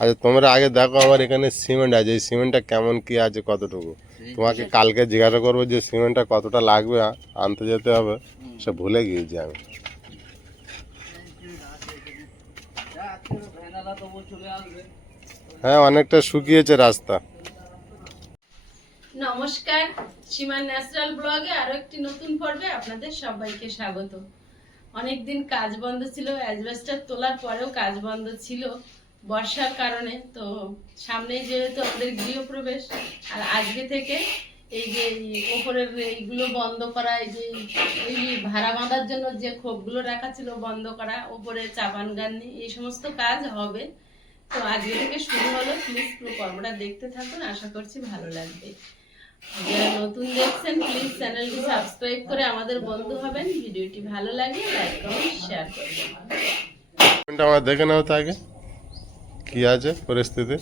আচ্ছা তোমরা আগে দেখো আমার এখানে সিমেন্ট আছে, এই সিমেন্টটা কেমন কি আছে কতটুকু। তোমাকে কালকে জিজ্ঞাসা করবো যে সিমেন্টটা কতটা লাগবে আনতে যেতে হবে, সে ভুলে গিয়েছি আমি। হ্যাঁ অনেকটা শুকিয়েছে রাস্তা। নমস্কার, সীমা ন্যাচারাল ব্লগে আরো একটি নতুন পর্বে আপনাদের সবাইকে স্বাগত। অনেকদিন কাজ বন্ধ ছিল, অ্যাজবেস্টার তোলার পরেও কাজ বন্ধ ছিল বর্ষার কারণে। তো সামনেই যেহেতু আমাদের গৃহপ্রবেশ, আর আজকে থেকে এই যে ওপরের এইগুলো বন্ধ করা, এই যে এই ভাড়া বাঁধার জন্য যে খোপগুলো রাখা ছিল বন্ধ করা, ওপরে চাপান গান্নি, এই সমস্ত কাজ হবে। তো আজকে থেকে শুরু হলো। প্লিজ পুরো পর্বটা দেখতে থাকুন, আশা করছি ভালো লাগবে। যারা নতুন দেখছেন প্লিজ চ্যানেলটি সাবস্ক্রাইব করে আমাদের বন্ধু হবেন। ভিডিওটি ভালো লাগে লাইক কমেন্ট শেয়ার করবেন। সিমেন্টটা আমার দেখে নাও তো আগে কি আছে পরিস্থিতি।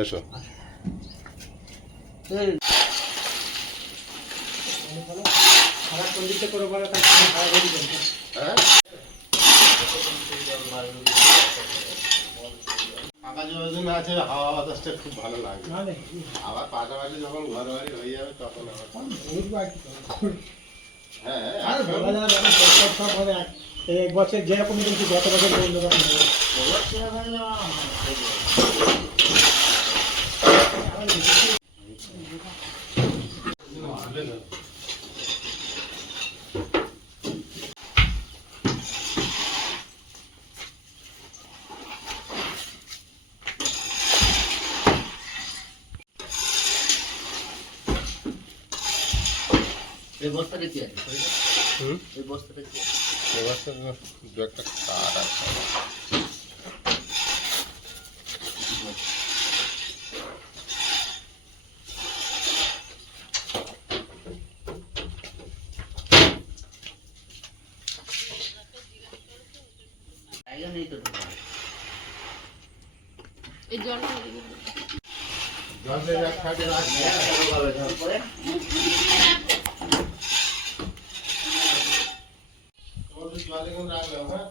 এসো ফাঁকা জমি আছে, হাওয়া বাতাসটা খুব ভালো লাগে। আবার পাশাপাশি যখন ঘর বাড়ি হয়ে যাবে তখন আবার হ্যাঁ আর বলা যায় না, সব হবে এক বছর যেরকম কিন্তু গত বছর বন্ধ করা হবে। এই বস্তাটা কি আছে? এই বস্তাটা কি আছে? এবার দু একটা কাঠ আছে। জায়গা নেই তো ঢোকার। এই জলটা জল দিয়ে এক সাইডে রাখছি। ঢোকাবে তারপরে তোমাদের জলে কোন রাখলাম হ্যাঁ।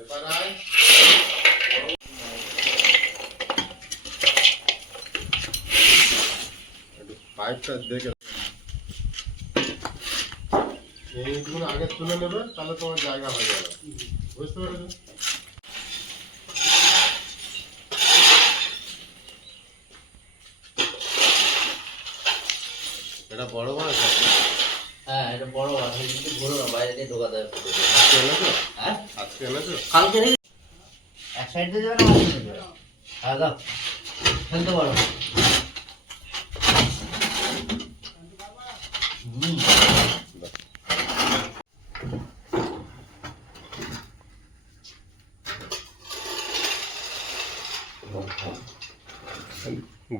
এবার আয় পাইপটা দেখে এইগুলো আগে তুলে নেবে, তাহলে তোমার জায়গা হয়ে যাবে। বুঝতে পেরেছো? এটা বড় মাছ আছে। হ্যাঁ এটা বড় আছে, কিন্তু বড় না, বাইরে দিয়ে ঢোকাতে হবে। আজকে এনেছো? হ্যাঁ আজকে এনেছো? কালকে রে এক সাইড দিয়ে যাবে না মাঝখানে যাবে? হ্যাঁ দাও ফেলতে পারো।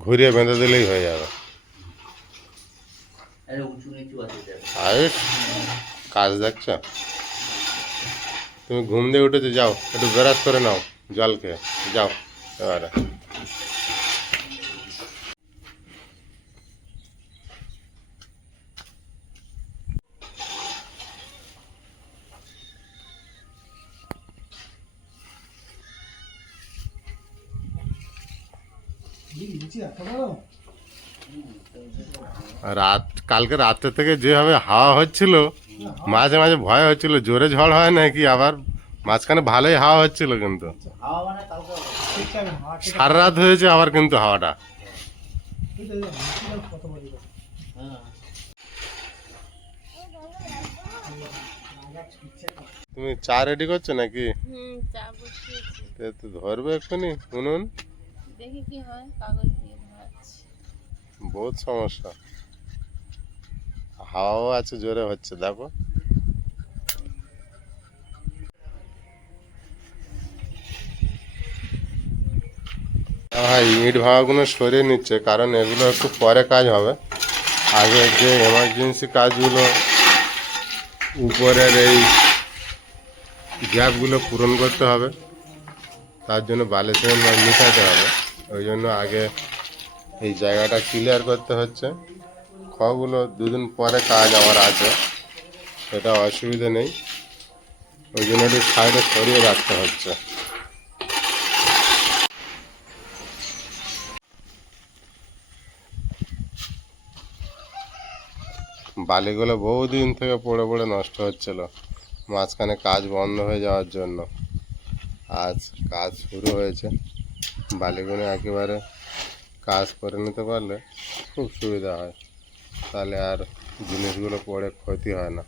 ঘুরিয়ে বেঁধে দিলেই হয়ে যাবে। আরে উঁচু নিচু আছে এটা। আর কাজ দেখছো? তুমি ঘুম দিয়ে উঠেছো, যাও একটু ব্রাশ করে নাও জল খেয়ে যাও। এবারে কালকে রাত্রে থেকে যেভাবে হাওয়া হচ্ছিল, মাঝে মাঝে ভয় হচ্ছিল জোরে ঝড় হয় নাকি, আবার মাঝখানে ভালোই হাওয়া হচ্ছিল, কিন্তু হাওয়া মানে কালকে সারা রাত হয়েছে আবার কিন্তু হাওয়াটা। হ্যাঁ তুমি চা রেডি করছো নাকি? চা বসিয়েছি, তো ধরবে এক্ষুনি উনুন, দেখি কি হয়। কাগজ দিয়ে ধরাচ্ছি। বহুত সমস্যা। হাওয়াও আছে, জোরে হচ্ছে দেখো। হ্যাঁ ইট ভাঙাগুলো সরিয়ে নিচ্ছে, কারণ এগুলো একটু পরে কাজ হবে। আগে যে এমার্জেন্সি কাজগুলো, উপরের এই গ্যাপগুলো পূরণ করতে হবে, তার জন্য বালি সিমেন্ট মিশাতে হবে। ওই জন্য আগে এই জায়গাটা ক্লিয়ার করতে হচ্ছে। খগুলো দুদিন পরে কাজ আমার আছে, সেটা অসুবিধা নেই, ওই জন্য একটু সাইডে সরিয়ে রাখতে হচ্ছে। বালিগুলো বহুদিন থেকে পড়ে পড়ে নষ্ট হচ্ছিল, মাঝখানে কাজ বন্ধ হয়ে যাওয়ার জন্য। আজ কাজ শুরু হয়েছে, বালিগুলো একেবারে কাজ করে নিতে পারলে খুব সুবিধা হয়, তাহলে আর জিনিসগুলো পড়ে ক্ষতি হয় না।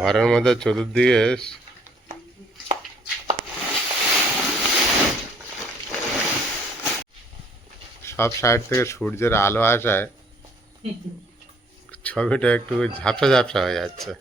ঘরের মধ্যে চতুর্দিকে সব সাইড থেকে সূর্যের আলো আসায় ছবিটা একটু ঝাপসা ঝাপসা হয়ে যাচ্ছে।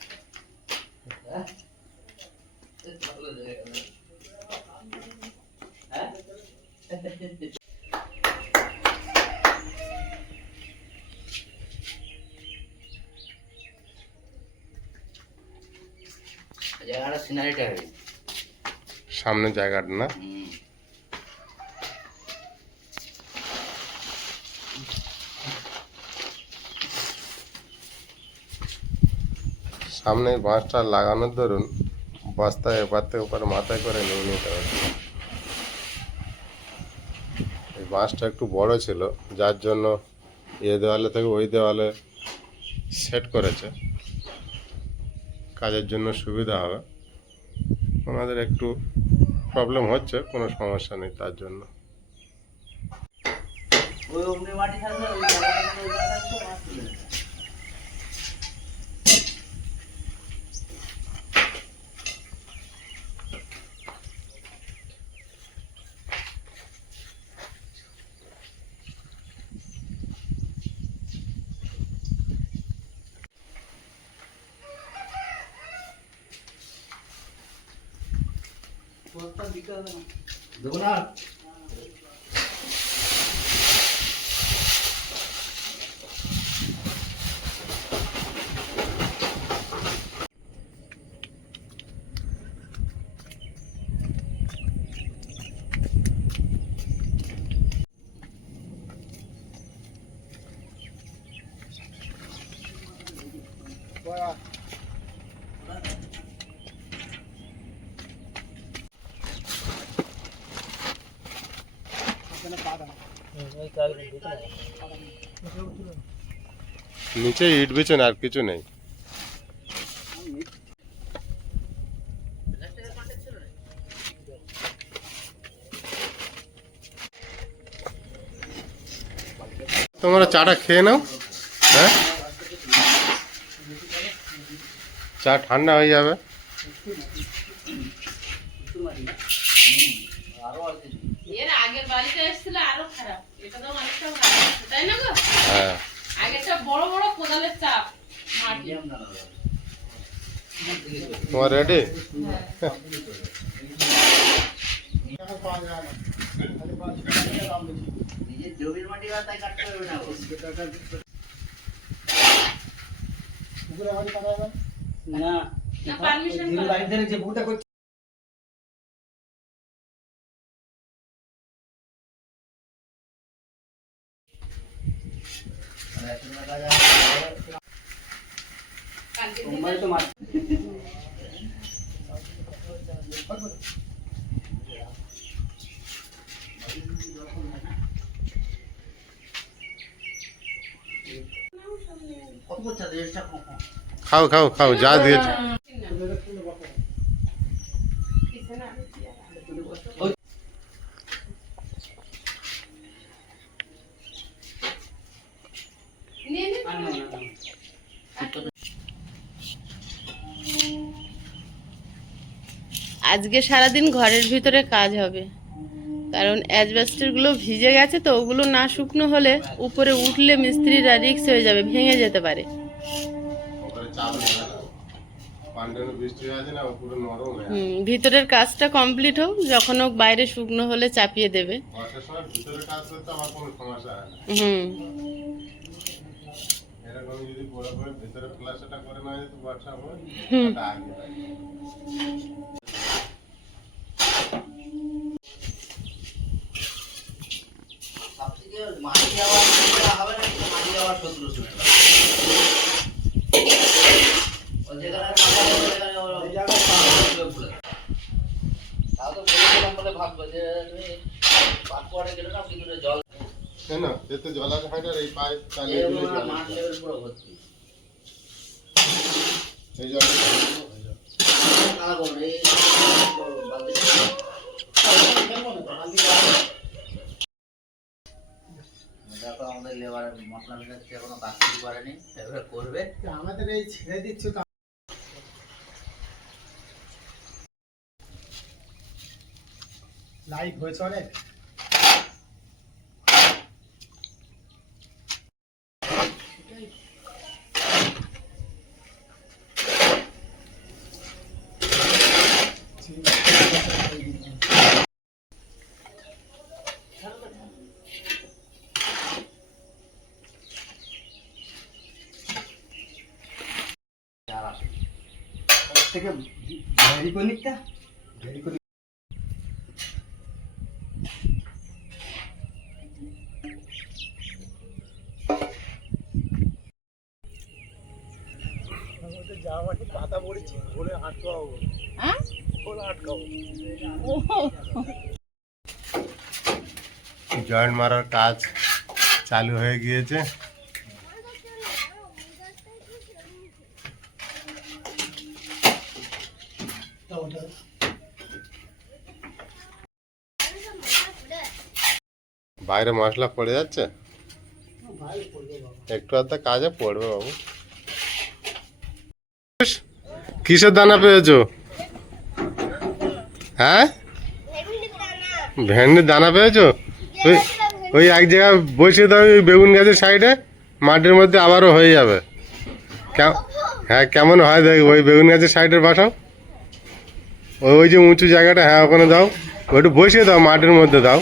জায়গাটা সিনারিটা হবে সামনের জায়গাটা না, সামনে বাঁশটা লাগানোর দরুন বস্তা এপার থেকে ওপার মাথায় করে নিয়ে নিতে হচ্ছে। এই বাঁশটা একটু বড় ছিল, যার জন্য দেওয়ালে থেকে ওই দেওয়ালে সেট করেছে, কাজের জন্য সুবিধা হবে। আমাদের একটু প্রবলেম হচ্ছে, কোনো সমস্যা নেই তার জন্য। ওই অমনি মাটি থাকবে ওই জায়গাটা ওই জায়গাটা তো মাছ তুলে নেবে। দেখো না নিচে ইট বিছানা, আর কিছু নেই। তোমরা চাটা খেয়ে নাও, হ্যাঁ, চা ঠান্ডা হয়ে যাবে। এর আগের বাড়িতে এসেছিল আরো খারাপ, এটা তো অনেকটা ভালো, তাই না গো? হ্যাঁ, আগেরটা বড় বড় কোদালের চাপ মাটি। তোমার রেডি? নিজের জমির মাটি বা তাই কাটতে হবে না না পারমিশন বাড়ি ধরে যে বউটা করছে তো মাছ কত করছে দেশটা খাও খাও খাও, যা দিয়েছে। আজকে সারাদিন ঘরের ভিতরে কাজ হবে, কারণ অ্যাজবেস্টারগুলো ভিজে গেছে তো, ওগুলো না শুকনো হলে উপরে উঠলে মিস্ত্রিরা রিস্ক হয়ে যাবে, ভেঙে যেতে পারে। ওপরে চাপ নেবে না, কন্টিনিউ বৃষ্টি হয়ে আছে না, ও পুরো নরম হয়ে আছে। ভিতরের কাজটা কমপ্লিট হোক, যখন হোক বাইরে শুকনো হলে চাপিয়ে দেবে। বর্ষার সময় ভিতরে কাজ করতে আমার কোনো সমস্যা হয় না। এরকম যদি পরে পরে ভিতরে প্লাস্টারটা করে না যেত বর্ষা হয়, ওটা আগে হয়। সবথেকে মাটি যাওয়ার সুবিধা হবে না, কিন্তু মাটি যাওয়ার শত্রু সুবিধা। ও যেখানে কাঁচা হবে সেখানে ও এই জায়গায় পাওয়া ফুলে ফুলে। তাও তো বলেছিলাম বলে ভাববো যে তুমি পাকুয়ারে গেলে না কিন্তু জল কেন এতে জলার হাঁটার এই পাইপ চালিয়ে দিলে এরকম চলে। মাঠ লেভেল পুরো ভর্তি। এই জল কালা গোবর এই বালতি দেখো আমাদের লেবার মশলা মেশাচ্ছে, এখনো কাজ শুরু করেনি, এবারে করবে। আমাদের এই ছেড়ে দিচ্ছ তো লাইভ হয়েছে অনেক। থেকে ভেরি কনিকটা ভেরি কনিক যাওয়া পাতা পড়েছি ভোরে আটকাবো, ভোরে আটকাবো। জয়েন্ট মারার কাজ চালু হয়ে গিয়েছে। বাইরে মশলা পড়ে যাচ্ছে, একটু আধটা কাজে পড়বে বাবু। কিসের দানা পেয়েছো? হ্যাঁ, ভেন্ডির দানা পেয়েছো? ওই ওই এক জায়গায় বসিয়ে দাও, ওই বেগুন গাছের সাইডে মাটির মধ্যে, আবারও হয়ে যাবে। হ্যাঁ, কেমন হয় দেখ, ওই বেগুন গাছের সাইডের বাসাও, ওই যে উঁচু জায়গাটা, হ্যাঁ ওখানে দাও, ওইটু বসিয়ে দাও, মাটির মধ্যে দাও।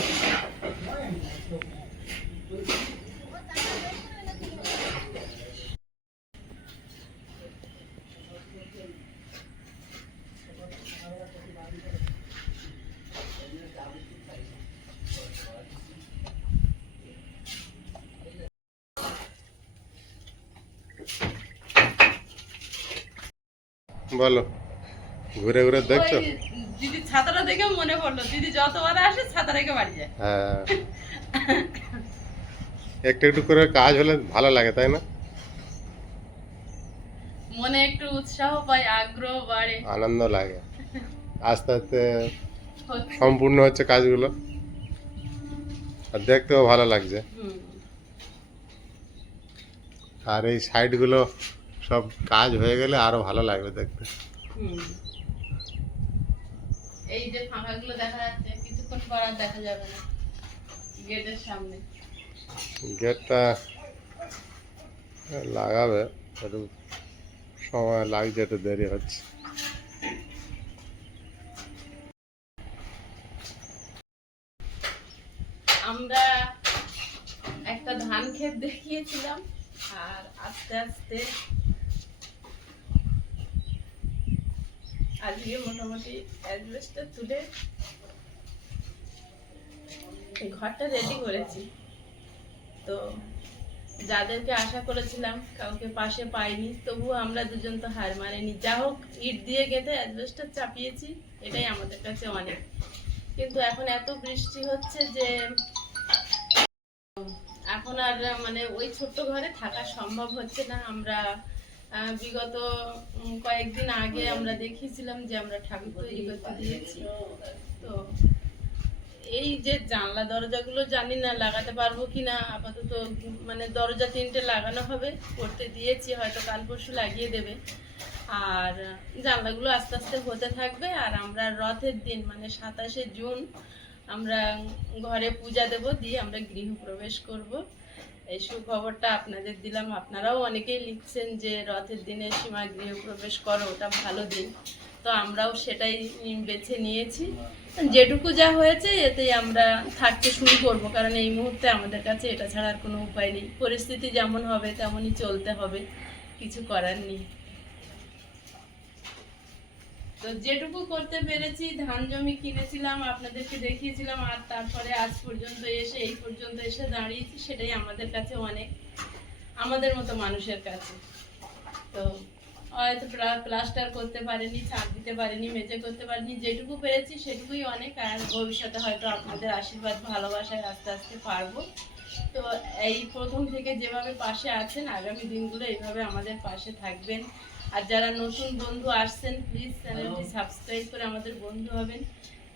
বলো, ঘুরে ঘুরে দেখছো? দিদি ছাতাটা দেখে মনে পড়লো, দিদি যতবার আসে ছাতা রেখে বাড়ি যায়। হ্যাঁ, একটু একটু করে কাজ হলে ভালো লাগে, তাই না? মনে একটু উৎসাহ পাই, আগ্রহ বাড়ে। আনন্দ লাগে, আস্তে আস্তে হচ্ছে। সম্পূর্ণ হচ্ছে কাজগুলো, আর দেখতেও ভালো লাগছে। আর এই সাইডগুলো সব কাজ হয়ে গেলে আরো ভালো লাগবে দেখতে। এই যে ফাঁকাগুলো দেখা যাচ্ছে, কিছুক্ষণ পর আর দেখা যাবে না গেটের সামনে। গেটটা লাগাবে, একটু সময় লাগছে, একটু দেরি হচ্ছে। আমরা একটা ধান ক্ষেত দেখিয়েছিলাম, আর আস্তে আস্তে আজকে মোটামুটি অ্যাজবেস্টার তুলে এই ঘরটা রেডি করেছি। তো যাদেরকে আশা করেছিলাম কাউকে পাশে পাইনি, তবুও আমরা দুজন তো হার মানিনি। যা হোক, ইট দিয়ে গেঁথে অ্যাজবেস্টার চাপিয়েছি, এটাই আমাদের কাছে অনেক। কিন্তু এখন এত বৃষ্টি হচ্ছে যে এখন আর মানে ওই ছোট্ট ঘরে থাকা সম্ভব হচ্ছে না। আমরা বিগত কয়েকদিন আগে আমরা দেখিয়েছিলাম যে আমরা ঠাকুর তৈরি করতে দিয়েছি। তো এই যে জানলা দরজাগুলো জানি না লাগাতে পারবো কিনা, আপাতত মানে দরজা 3টে লাগানো হবে, করতে দিয়েছি, হয়তো কাল পরশু লাগিয়ে দেবে। আর জানলাগুলো আস্তে আস্তে হতে থাকবে। আর আমরা রথের দিন মানে 27শে জুন আমরা ঘরে পূজা দেব, দিয়ে আমরা গৃহপ্রবেশ করব। এই সুখবরটা আপনাদের দিলাম। আপনারাও অনেকেই লিখছেন যে রথের দিনে সীমা গৃহপ্রবেশ করো, ওটা ভালো দিন। তো আমরাও সেটাই বেছে নিয়েছি। যেটুকু যা হয়েছে এতেই আমরা থাকতে শুরু করব, কারণ এই মুহূর্তে আমাদের কাছে এটা ছাড়া আর কোনো উপায় নেই। পরিস্থিতি যেমন হবে তেমনই চলতে হবে, কিছু করার নেই। তো যেটুকু করতে পেরেছি, ধান জমি কিনেছিলাম, আপনাদেরকে দেখিয়েছিলাম, আর তারপরে আজ পর্যন্ত এসে এই পর্যন্ত এসে দাঁড়িয়েছি, সেটাই আমাদের কাছে অনেক, আমাদের মতো মানুষের কাছে। তো হয়তো প্লাস্টার করতে পারিনি, ছাদ দিতে পারিনি, মেঝে করতে পারিনি, যেটুকু পেরেছি সেটুকুই অনেক। আর ভবিষ্যতে হয়তো আপনাদের আশীর্বাদ ভালোবাসায় আস্তে আস্তে পারবো। তো এই প্রথম থেকে যেভাবে পাশে আছেন, আগামী দিনগুলো এইভাবে আমাদের পাশে থাকবেন। আর যারা নতুন বন্ধু আসছেন, প্লিজ চ্যানেলটি সাবস্ক্রাইব করে আমাদের বন্ধু হবেন।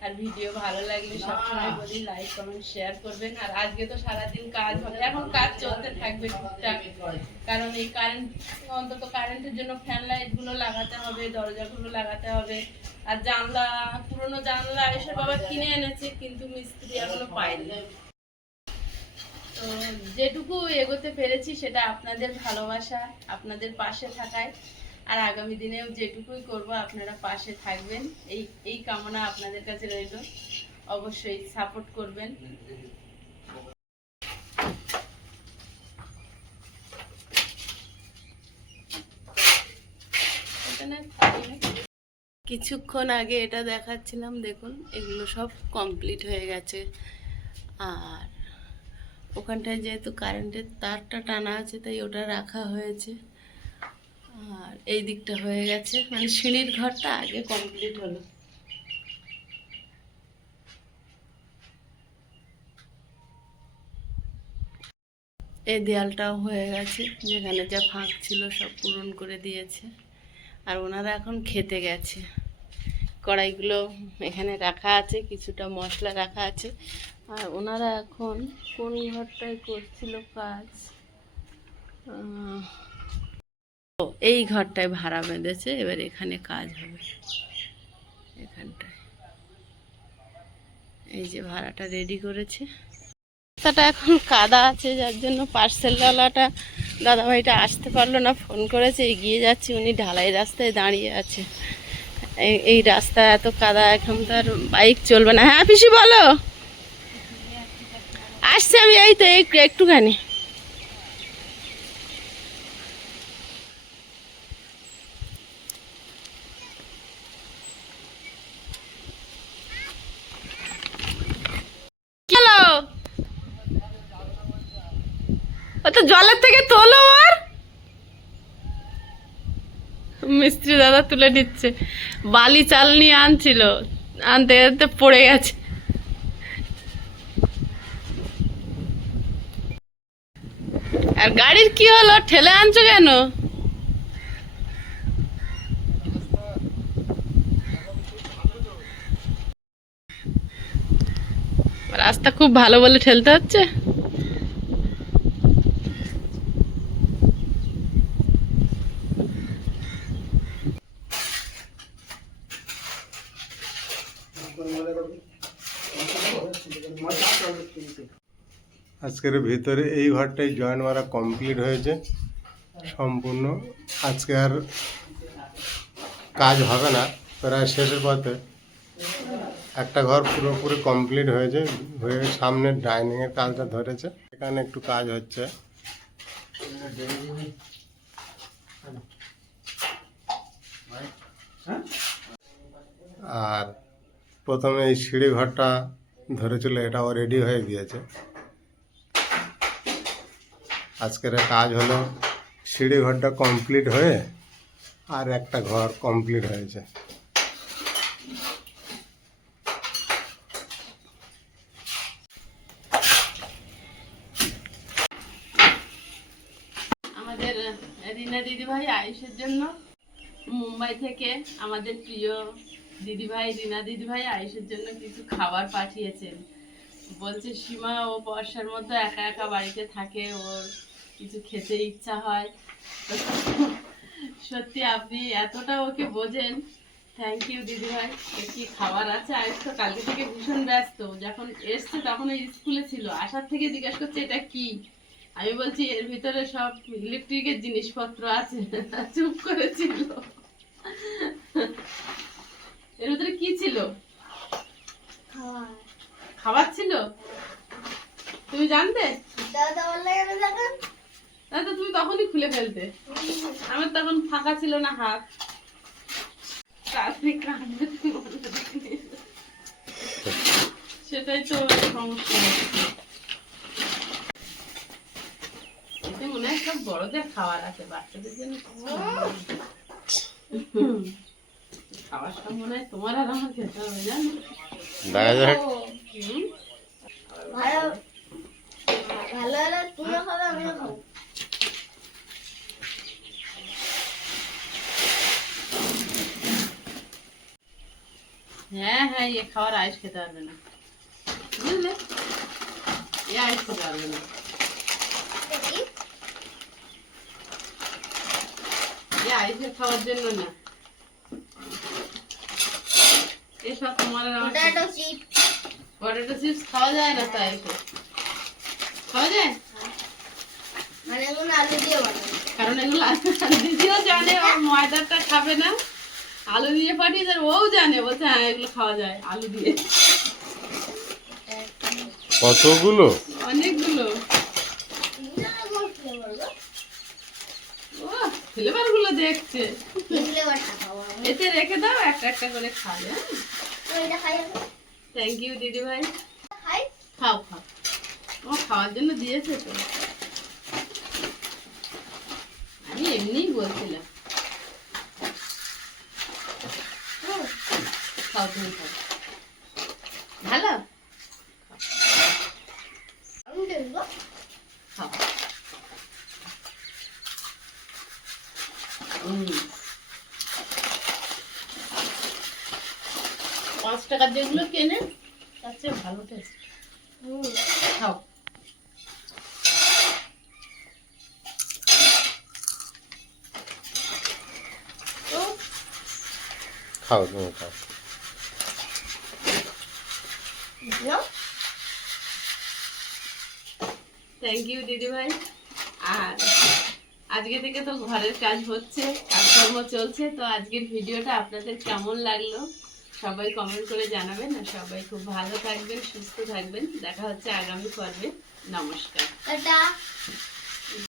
আর ভিডিও ভালো লাগলে সবসময় বলি লাইক কমেন্ট শেয়ার করবেন। আর আজকে তো সারাদিন কাজ হবে, এখন কাজ চলতে থাকবে টুকটাক, কারণ এই কারেন্ট, অন্তত কারেন্টের জন্য ফ্যান লাইটগুলো লাগাতে হবে, দরজাগুলো লাগাতে হবে। আর জানলা, পুরোনো জানলা এসব বাবা কিনে এনেছে, কিন্তু মিস্ত্রি এখনো পায়নি। তো যেটুকু এগোতে পেরেছি সেটা আপনাদের ভালোবাসা, আপনাদের পাশে থাকায়। আর আগামী দিনেও যেটুকুই করব আপনারা পাশে থাকবেন, এই কামনা আপনাদের কাছে রইল। অবশ্যই সাপোর্ট করবেন। কিছুক্ষণ আগে এটা দেখাচ্ছিলাম, দেখুন এগুলো সব কমপ্লিট হয়ে গেছে। আর ওখানটায় যেহেতু কারেন্টের তারটা টানা আছে, তাই ওটা রাখা হয়েছে। আর এই দিকটা হয়ে গেছে, মানে সিঁড়ির ঘরটা আগে কমপ্লিট হলো। এই দেয়ালটাও হয়ে গেছে, যেখানে যা ফাঁক ছিল সব পূরণ করে দিয়েছে। আর ওনারা এখন খেতে গেছে। কড়াইগুলো এখানে রাখা আছে, কিছুটা মশলা রাখা আছে। আর ওনারা এখন কোন ঘরটায় করছিল কাজ, এই ঘরটায় ভাড়া বেঁধেছে, এবার এখানে কাজ হবে। এখানটায় এই যে ভাড়াটা রেডি করেছে। রাস্তাটা এখন কাদা আছে, যার জন্য পার্সেলওয়ালাটা দাদাভাইটা আসতে পারলো না, ফোন করেছে, এগিয়ে যাচ্ছি, উনি ঢালাই রাস্তায় দাঁড়িয়ে আছে। এই রাস্তা এত কাদা, এখন তার বাইক চলবে না। হ্যাঁ পিসি বলো, আসছে আমি, এই তো একটুখানি। চলো, ও তো জলের থেকে তোলো। আর মিস্ত্রি দাদা তুলে নিচ্ছে, বালি চাল নিয়ে আনছিল, আনতে আনতে পড়ে গেছে। আর গাড়ির কি হলো, ঠেলে আনছো কেন? রাস্তা খুব ভালো বলে ঠেলতে হচ্ছে। আজকের ভিতরে এই ঘরটাই জয়েন্ট মারা কমপ্লিট হয়েছে সম্পূর্ণ। আজকে আর কাজ হবে না, প্রায় শেষের পথে। একটা ঘর পুরোপুরি কমপ্লিট হয়েছে, হয়ে সামনে ডাইনিংয়ের কাজটা ধরেছে, এখানে একটু কাজ হচ্ছে। আর প্রথমে এই সিঁড়ি ঘরটা ধরেছিল, এটাও রেডি হয়ে গিয়েছে। আজকের কাজ হলো সিঁড়ি ঘরটা কমপ্লিট হয়ে আর একটা ঘর কমপ্লিট হয়েছে। আমাদের রিনা দিদিভাই আয়ুষের জন্য মুম্বাই থেকে আমাদের প্রিয় দিদিভাই রিনা দিদিভাই আয়ুষের জন্য কিছু খাবার পাঠিয়েছেন। বলছে সীমা ও বর্ষার মধ্যে একা একা বাড়িতে থাকে, ওর কিছু খেতে ইচ্ছা হয়। তো সত্যি আপনি এতটা ওকে বোঝেন, থ্যাংক ইউ দিদিভাই। কি খাবার আছে? আজ তো কালকে থেকে ভীষণ ব্যস্ত, যখন এসছে তখন ওই স্কুলে ছিল, আসার থেকে জিজ্ঞাসা করছে এটা কি। আমি বলছি এর ভিতরে সব ইলেকট্রিকের জিনিসপত্র আছে। চুপ করেছিল। এর ভিতরে কি ছিল? খাবার ছিল? তুমি জানতে? তাহলে তো তুমি তখনই খুলে ফেলতে। আমার তখন ফাঁকা ছিল না হাত। তাড়াতাড়ি কাঁদবে, তুমি মনে দেখিনি। সেটাই তো সমস্যা হচ্ছে। এতে মনে হয় সব বড়দের খাবার আছে, বাচ্চাদের জন্য কিছু নেই। খাবার সব মনে হয় তোমার আর আমার খেতে হবে, জানো? দেখা যাক। হুম? হ্যাঁ হ্যাঁ, এ খাওয়ার আইস খেতে পারবে না, বুঝলে? এ আইস খেতে পারবে না। এ আইসের খাওয়ার জন্য না, এসব তোমার আর আমার পটেটো চিপস খাওয়া যায় না, তাই তো খাওয়া যায়। কারণ এগুলো দিদিও জানে ও ময়দাটা খাবে না, আলু দিয়ে পাঠিয়ে ও জানে, বলছে হ্যাঁ এগুলো খাওয়া যায় আলু দিয়ে। কতগুলো? অনেকগুলো। ও ফ্লেভার গুলো দেখছে, এতে রেখে দাও, একটা একটা করে খাবে। থ্যাংক ইউ দিদি ভাই। খাও খাও, ও খাওয়ার জন্য দিয়েছে তো, আমি এমনিই বলছিলাম। খাও তুমি খাও, ভালো খাও। হুম, 5 টাকার যেগুলো কেনে তার চেয়ে ভালো টেস্ট। খাও। খাও তুমি খাও। থ্যাংক ইউ দিদি ভাই। আর আজকে থেকে তো ঘরের কাজ হচ্ছে, কাজকর্ম চলছে, তো আজকের ভিডিওটা আপনাদের কেমন লাগলো সবাই কমেন্ট করে জানাবেন। আর সবাই খুব ভালো থাকবেন, সুস্থ থাকবেন। দেখা হচ্ছে আগামী পর্বে। নমস্কার।